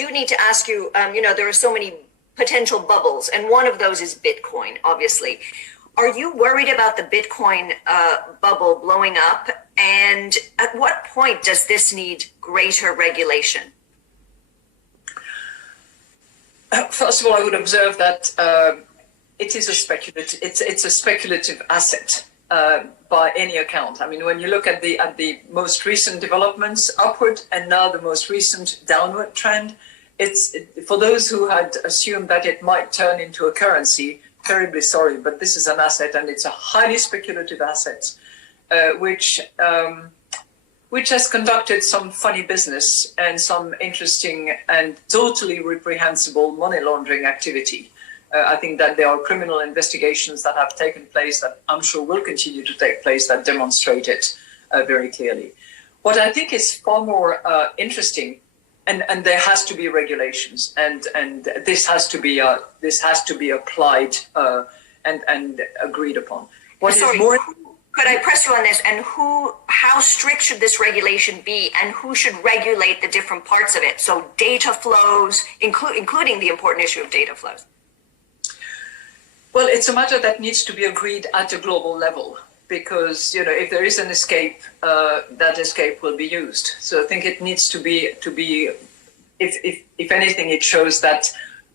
do need to ask you, there are so many potential bubbles, and one of those is Bitcoin, obviously. Are you worried about the Bitcoin bubble blowing up? And at what point does this need greater regulation? First of all, I would observe that it is a speculative. It's a speculative asset by any account. I mean, when you look at the most recent developments upward and now the most recent downward trend, it's for those who had assumed that it might turn into a currency. Terribly sorry, but this is an asset, and it's a highly speculative asset, which has conducted some funny business and some interesting and totally reprehensible money laundering activity. I think that there are criminal investigations that have taken place that I'm sure will continue to take place that demonstrate it very clearly. What I think is far more interesting, and there has to be regulations, and this has to be applied and agreed upon. What is more? Could I press you on this? And how strict should this regulation be, and who should regulate the different parts of it? So data flows, including the important issue of data flows. Well, it's a matter that needs to be agreed at a global level, because if there is an escape, that escape will be used. So I think it needs to be if anything, it shows that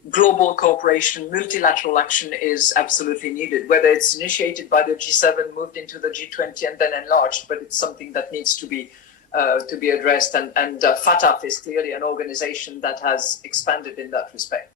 global cooperation, multilateral action is absolutely needed, whether it's initiated by the G7, moved into the G20 and then enlarged, but it's something that needs to be addressed. And FATF is clearly an organization that has expanded in that respect.